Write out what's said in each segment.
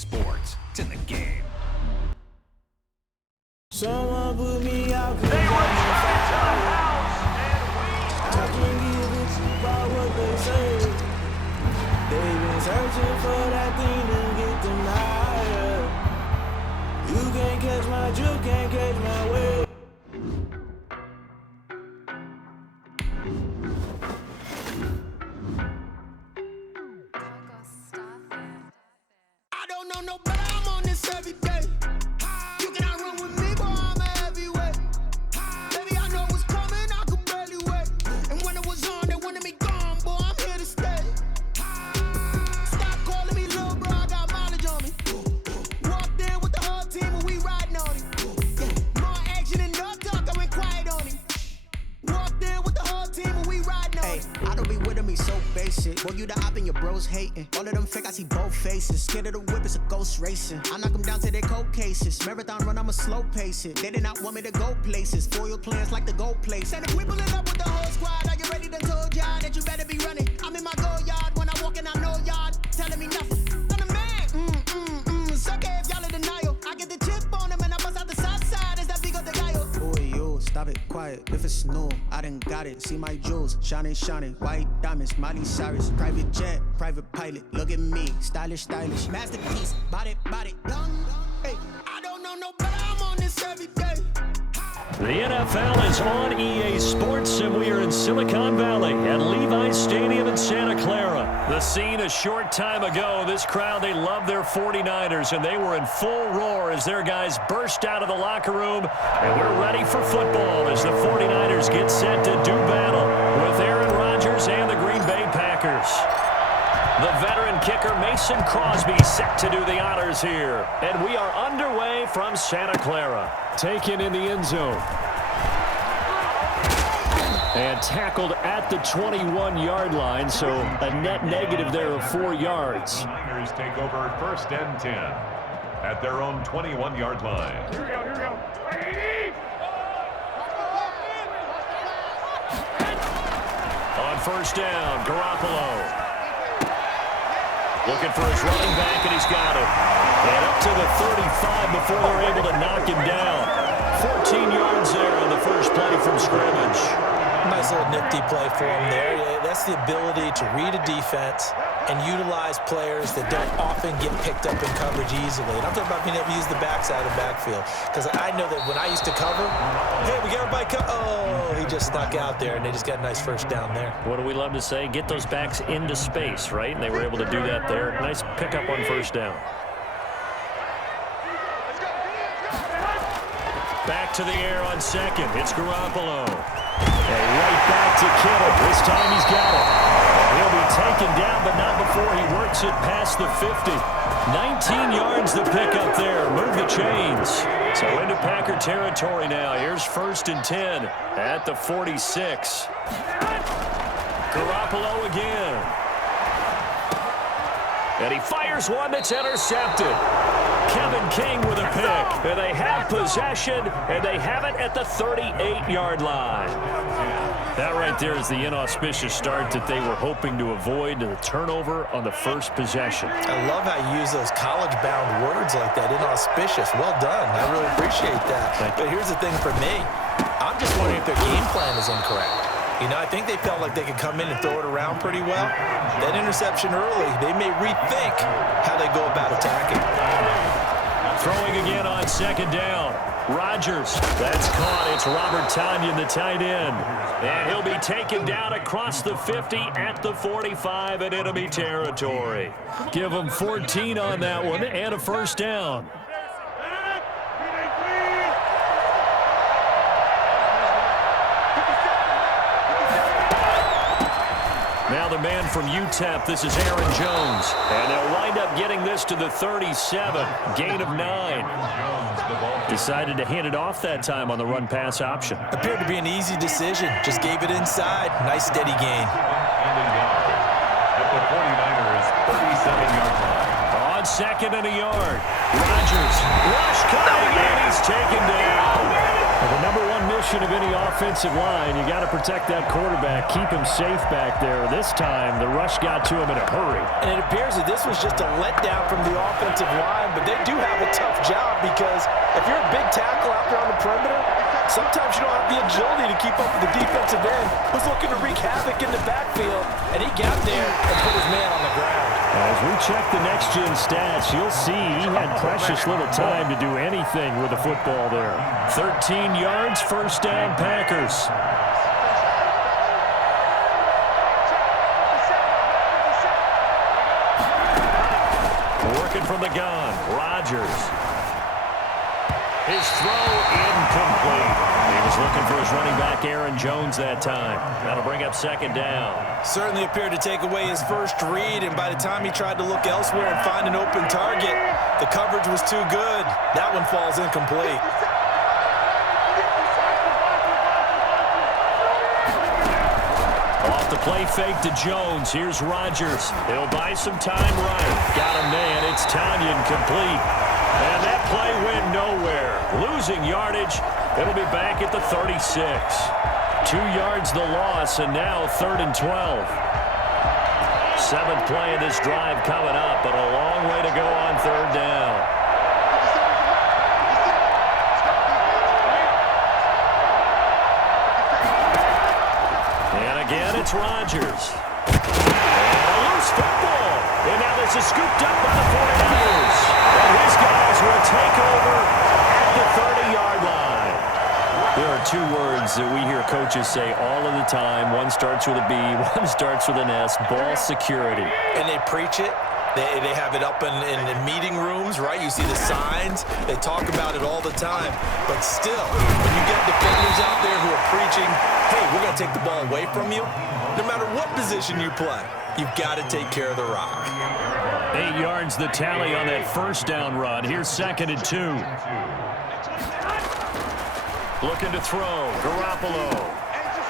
sports. It's in the game. Someone put me out. They return to the house, and I can give a shit about what they say. They've been searching for that thing to get them higher. You can't catch my drift, can't catch my wave. I don't know no better, I'm on this every day. You cannot run with me, boy, I'm a heavyweight. Baby, I know what's coming, I could barely wait. And when it was on, they wanted me gone, boy, I'm here to stay. Stop calling me little bro, I got mileage on me. Walked in with the whole team and we riding on him. More action than no talk, I went quiet on him. Walked in with the whole team and we riding on him. I don't be with me so basic. Boy, you the op and your bros hating. All of them fake, I see both faces. Scared of the whip, it's a ghost racing. I knock them down to their cold cases. Marathon run, I'ma slow pace it. They did not want me to go places. Foil plans like the goal place. And if we pulling up with the whole squad, are you ready to told y'all that you better be running? I'm in my go yard when I walk in, I know y'all telling me nothing. I'm the man. Suck it if y'all in denial. I get the chip on them and I bust out the south side. Is that big of the guy? Boy, yo, stop it, quiet. If it's new, I done got it. See my jewels, shining, shining. White diamonds, Miley Cyrus. Private jet, private pilot. Look at me, stylish, stylish. Masterpiece, body, done. Hey, I don't know no better, I'm on this every day. The NFL is on EA Sports, and we are in Silicon Valley at Levi's Stadium in Santa Clara. The scene a short time ago. This crowd, they love their 49ers, and they were in full roar as their guys burst out of the locker room. And we're ready for football as the 49ers get set to do battle with Aaron Rodgers and the Green Bay Packers. The veteran kicker Mason Crosby set to do the honors here. And we are underway from Santa Clara. Taken in the end zone. And tackled at the 21-yard line, so a net negative there of 4 yards. Niners take over 1st and 10 at their own 21-yard line. Here we go. On 1st down, Garoppolo. Looking for his running back, and he's got it. And up to the 35 before they're able to knock him down. 14 yards there on the first play from scrimmage. Nice little nifty play for him there. That's the ability to read a defense and utilize players that don't often get picked up in coverage easily. And I'm talking about being able to use the backside of backfield. Because I know that when I used to cover, hey, we got everybody oh, he just snuck out there, and they just got a nice first down there. What do we love to say? Get those backs into space, right? And they were able to do that there. Nice pickup on 1st down. Back to the air on 2nd. It's Garoppolo. And right back to Kittle. This time he's got it. He'll be taken down, but not before he works it past the 50. 19 yards the pickup there. Move the chains. So into Packer territory now. Here's 1st and 10 at the 46. Garoppolo again. And he fires one that's intercepted. Kevin King with a pick. And they have possession, and they have it at the 38-yard line. That right there is the inauspicious start that they were hoping to avoid, the turnover on the first possession. I love how you use those college-bound words like that, inauspicious. Well done. I really appreciate that. But here's the thing for me. I'm just wondering if their game plan is incorrect. You know, I think they felt like they could come in and throw it around pretty well. That interception early, they may rethink how they go about attacking. Throwing again on 2nd down. Rodgers, that's caught. It's Robert Tonyan, the tight end. And he'll be taken down across the 50 at the 45 in enemy territory. Give him 14 on that one and a 1st down. Now the man from UTEP, this is Aaron Jones. And they'll wind up getting this to the 37, gain of 9. Decided to hand it off that time on the run-pass option. Appeared to be an easy decision. Just gave it inside. Nice steady gain. At the 49ers 37-yard line. On 2nd and a yard. Rodgers, rush coming, and he's taken down. Well, the number one mission of any offensive line, you got to protect that quarterback, keep him safe back there. This time, the rush got to him in a hurry. And it appears that this was just a letdown from the offensive line, but they do have a tough job because if you're a big tackle out there on the perimeter, sometimes you don't have the agility to keep up with the defensive end who's looking to wreak havoc in the backfield, and he got there and put his man on the ground. As we check the next-gen stats, you'll see he had precious little time to do anything with the football there. 13 yards, first down, Packers. Working from the gun, Rodgers. His throw incomplete. He was looking for his running back, Aaron Jones, that time. That'll bring up second down. Certainly appeared to take away his first read, and by the time he tried to look elsewhere and find an open target, the coverage was too good. That one falls incomplete. Off the play fake to Jones. Here's Rodgers. He'll buy some time right. Got him, man. It's Tanyan complete. And that play went nowhere. Losing yardage. It'll be back at the 36. 2 yards the loss, and now 3rd and 12. Seventh play of this drive coming up, but a long way to go on 3rd down. And again, it's Rodgers. And a loose football. And now this is scooped up by the 49ers. And his guys will take over at the 30-yard line. There are 2 words that we hear coaches say all of the time. One starts with a B, one starts with an S, ball security. And they preach it. They have it up in meeting rooms, right? You see the signs. They talk about it all the time. But still, when you get defenders out there who are preaching, hey, we're going to take the ball away from you, no matter what position you play, you've got to take care of the rock. 8 yards the tally on that first down run. Here's 2nd and 2. Looking to throw. Garoppolo.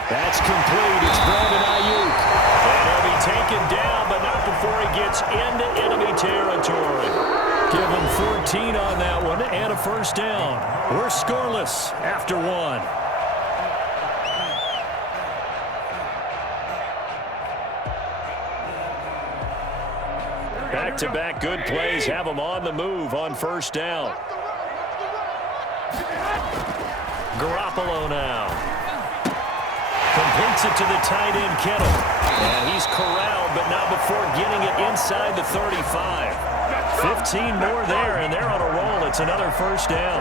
That's complete. It's Brandon Ayuk. And he'll be taken down, but not before he gets into enemy territory. Give him 14 on that one and a first down. We're scoreless after 1. Back-to-back good plays have them on the move on first down. Garoppolo now. Completes it to the tight end, Kittle. And he's corralled, but not before getting it inside the 35. 15 more there, and they're on a roll. It's another first down.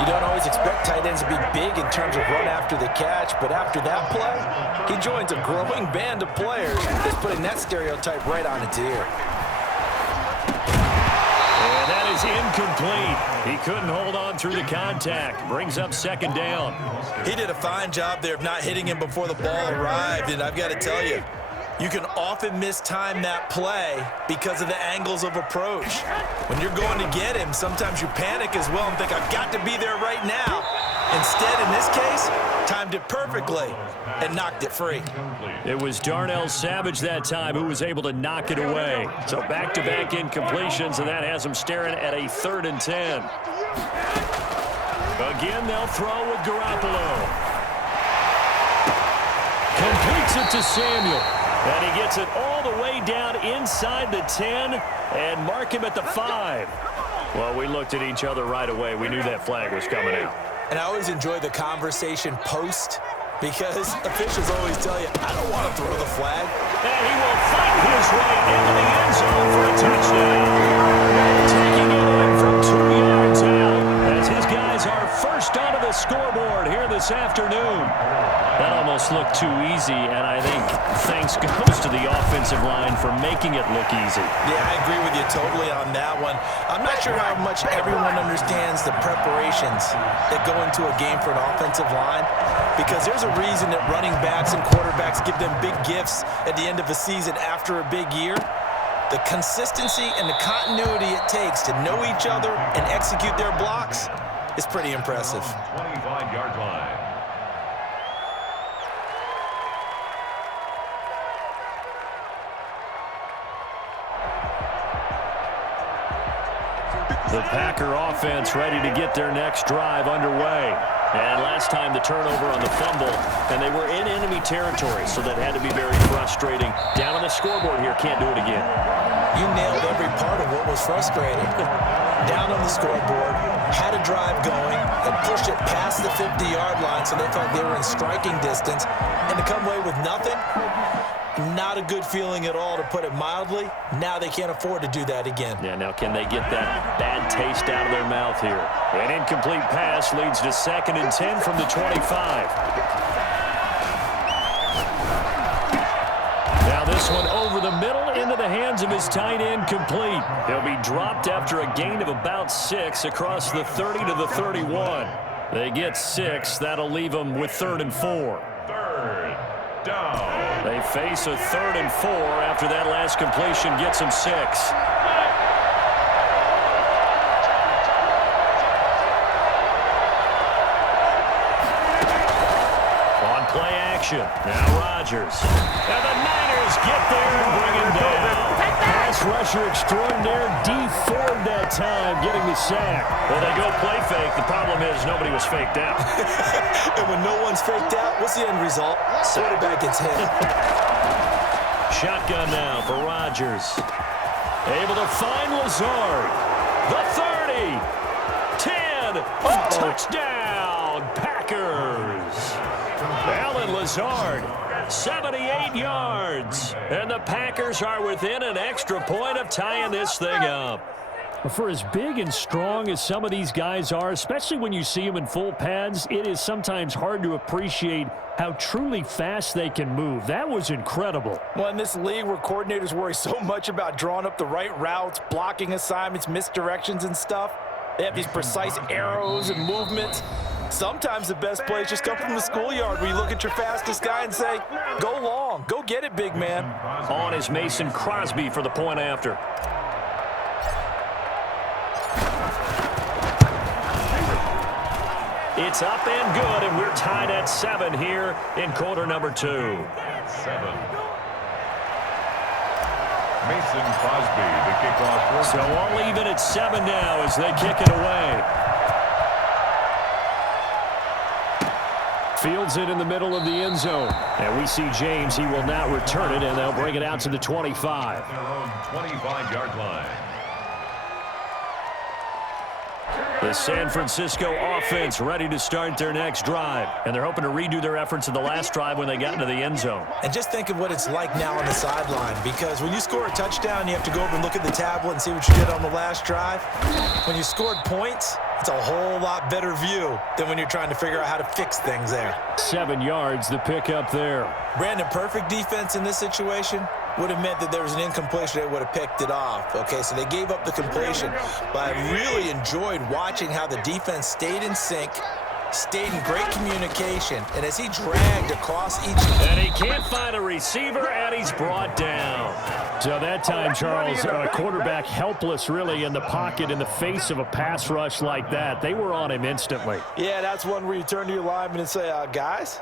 You don't always expect tight ends to be big in terms of run after the catch, but after that play, he joins a growing band of players that's putting that stereotype right on its ear. And that is incomplete. He couldn't hold on through the contact. Brings up second down. He did a fine job there of not hitting him before the ball arrived, and I've got to tell you, you can often mistime that play because of the angles of approach. When you're going to get him, sometimes you panic as well and think, I've got to be there right now. Instead, in this case, timed it perfectly and knocked it free. It was Darnell Savage that time who was able to knock it away. So back-to-back incompletions, and that has him staring at a 3rd and 10. Again, they'll throw with Garoppolo. Completes it to Samuel. And he gets it all the way down inside the 10 and mark him at the 5. Well, we looked at each other right away. We knew that flag was coming out. And I always enjoy the conversation post because officials always tell you, I don't want to throw the flag. And he will fight his way into the end zone for a touchdown. Taking it in from 2 yards out as his guys are first onto the scoreboard here this afternoon. That almost looked too easy, and I think thanks goes to the offensive line for making it look easy. Yeah, I agree with you totally on that one. I'm not sure how much everyone understands the preparations that go into a game for an offensive line, because there's a reason that running backs and quarterbacks give them big gifts at the end of a season after a big year. The consistency and the continuity it takes to know each other and execute their blocks is pretty impressive. 25-yard line. The Packer offense ready to get their next drive underway. And last time the turnover on the fumble, and they were in enemy territory, so that had to be very frustrating. Down on the scoreboard here, can't do it again. You nailed every part of what was frustrating. Down on the scoreboard, had a drive going, and pushed it past the 50-yard line so they felt they were in striking distance, and to come away with nothing, not a good feeling at all, to put it mildly. Now they can't afford to do that again. Yeah, now can they get that bad taste out of their mouth here? An incomplete pass leads to 2nd and 10 from the 25. Now this one over the middle into the hands of his tight end, complete. He'll be dropped after a gain of about 6 across the 30 to the 31. They get 6. That'll leave them with 3rd and 4. Third down. They face a 3rd and 4 after that last completion gets them 6. On play action, now Rodgers. And the Niners get there and bring him down. Pass rusher extraordinaire, deformed that time, getting the sack. Well, they go play fake. The problem is nobody was faked out. And when no one's faked out, what's the end result? Quarterback gets hit. Shotgun now for Rodgers. Able to find Lazard. The 30. 10. Touchdown, Packers. Alan Lazard, 78 yards. And the Packers are within an extra point of tying this thing up. For as big and strong as some of these guys are, especially when you see them in full pads, it is sometimes hard to appreciate how truly fast they can move. That was incredible. Well, in this league where coordinators worry so much about drawing up the right routes, blocking assignments, misdirections and stuff, they have these precise arrows and movements. Sometimes the best plays just come from the schoolyard where you look at your fastest guy and say, go long, go get it, big man. On is Mason Crosby for the point after. It's up and good, and we're tied at 7 here in quarter number 2. 7. Mason Crosby, the kickoff. So all even at 7 now as they kick it away. Fields it in the middle of the end zone. And we see James. He will not return it, and they'll bring it out to the 25. Their own 25-yard line. The San Francisco offense ready to start their next drive. And they're hoping to redo their efforts in the last drive when they got into the end zone. And just think of what it's like now on the sideline, because when you score a touchdown, you have to go over and look at the tablet and see what you did on the last drive. When you scored points, it's a whole lot better view than when you're trying to figure out how to fix things there. 7 yards, the pickup there. Brandon, perfect defense in this situation would have meant that there was an incompletion that would have picked it off. Okay, so they gave up the completion. But I really enjoyed watching how the defense stayed in sync, stayed in great communication, and as he dragged across each... And he can't find a receiver, and he's brought down. So that time, Charles, quarterback helpless really in the pocket in the face of a pass rush like that. They were on him instantly. Yeah, that's one where you turn to your lineman and say, guys,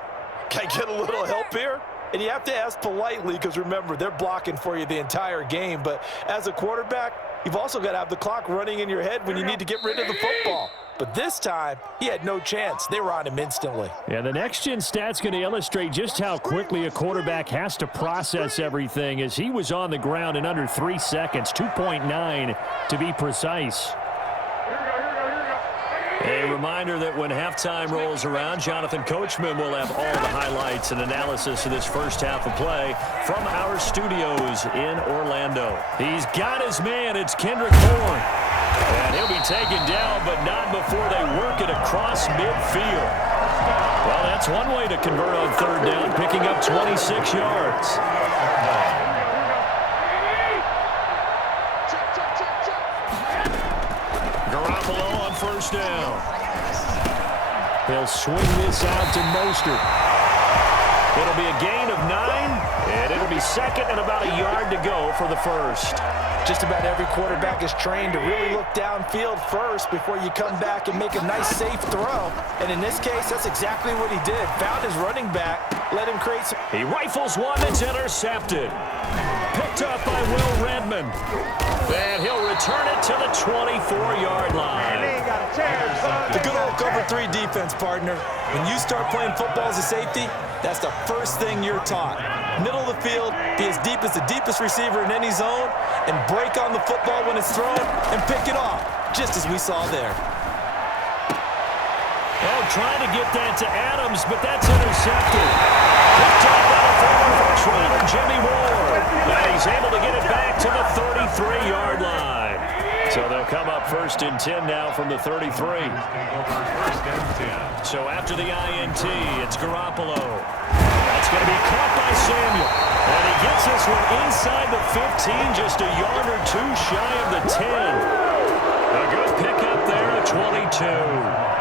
can I get a little help here? And you have to ask politely because, remember, they're blocking for you the entire game. But as a quarterback, you've also got to have the clock running in your head when you need to get rid of the football. But this time, he had no chance. They were on him instantly. Yeah, the next-gen stat's going to illustrate just how quickly a quarterback has to process everything as he was on the ground in under 3 seconds, 2.9 to be precise. A reminder that when halftime rolls around, Jonathan Coachman will have all the highlights and analysis of this first half of play from our studios in Orlando. He's got his man. It's Kendrick Bourne. And he'll be taken down, but not before they work it across midfield. Well, that's one way to convert on third down, picking up 26 yards. Garoppolo on first down. He'll swing this out to Mostert. It'll be a gain of 9, and it'll be second and about a yard yard to go for the first. Just about every quarterback is trained to really look downfield first before you come back and make a nice, safe throw. And in this case, that's exactly what he did. Found his running back, let him create some... He rifles one that's intercepted. Picked up by Will Redmond. And he'll return it to the 24-yard line. The good old cover 3 defense, partner. When you start playing football as a safety, that's the first thing you're taught. Middle of the field, be as deep as the deepest receiver in any zone, and break on the football when it's thrown and pick it off, just as we saw there. Oh, trying to get that to Adams, but that's intercepted. Picked up by the former first-rounder Jimmy Ward. And he's able to get it back to the 33-yard line. So they'll come up 1st and 10 now from the 33. So after the INT, it's Garoppolo. That's going to be caught by Samuel. And he gets this one inside the 15, just a yard or two shy of the 10. A good pickup there at 22.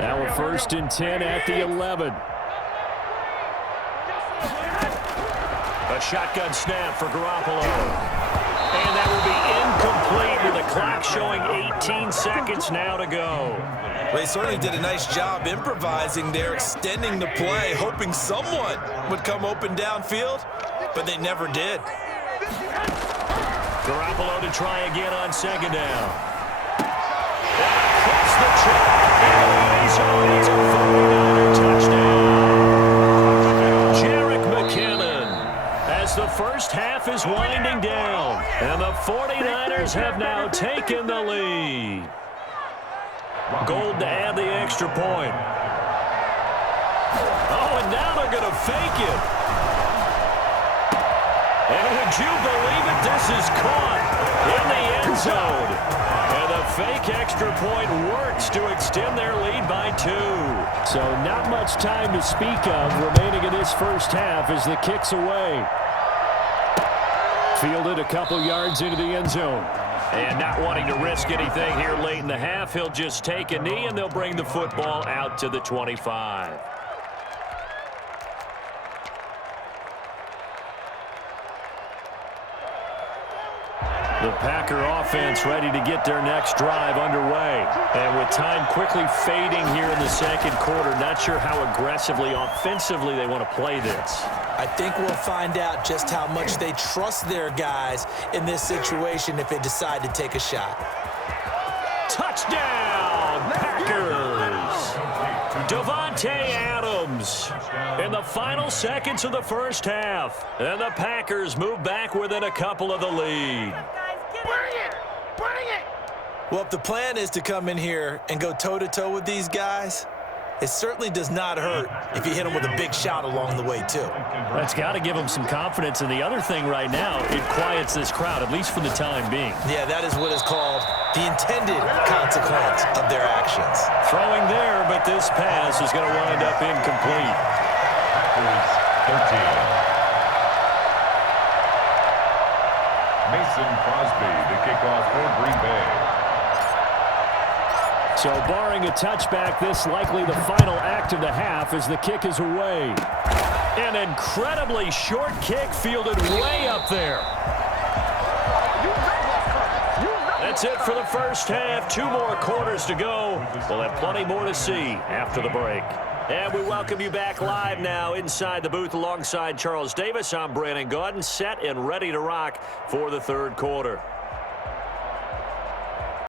Now we're 1st and 10 at the 11. A shotgun snap for Garoppolo. And that will be incomplete with the clock showing 18 seconds now to go. Well, they certainly did a nice job improvising there, extending the play, hoping someone would come open downfield, but they never did. Garoppolo to try again on 2nd down. Across the track. It's a 49er touchdown. Jerick McKinnon as the first half is winding down. And the 49ers have now taken the lead. Gold to add the extra point. Oh, and now they're going to fake it. And would you believe it? This is caught in the end zone. And the fake extra point works to extend their lead by 2. So not much time to speak of remaining in this first half as the kick's away. Fielded a couple yards into the end zone. And not wanting to risk anything here late in the half, he'll just take a knee and they'll bring the football out to the 25. The Packer offense ready to get their next drive underway. And with time quickly fading here in the second quarter, not sure how aggressively, offensively they want to play this. I think we'll find out just how much they trust their guys in this situation if they decide to take a shot. Touchdown, Packers! Davante Adams in the final seconds of the first half. And the Packers move back within a couple of the lead. Well, if the plan is to come in here and go toe-to-toe with these guys, it certainly does not hurt if you hit them with a big shot along the way, too. That's got to give them some confidence. And the other thing right now, it quiets this crowd, at least for the time being. Yeah, that is what is called the intended consequence of their actions. Throwing there, but this pass is going to wind up incomplete. 13. Mason Crosby to kick off for Green Bay. So barring a touchback, this likely the final act of the half as the kick is away. An incredibly short kick fielded way up there. That's it for the first half. 2 more quarters to go. We'll have plenty more to see after the break. And we welcome you back live now inside the booth alongside Charles Davis. I'm Brandon Gaudin, set and ready to rock for the third quarter.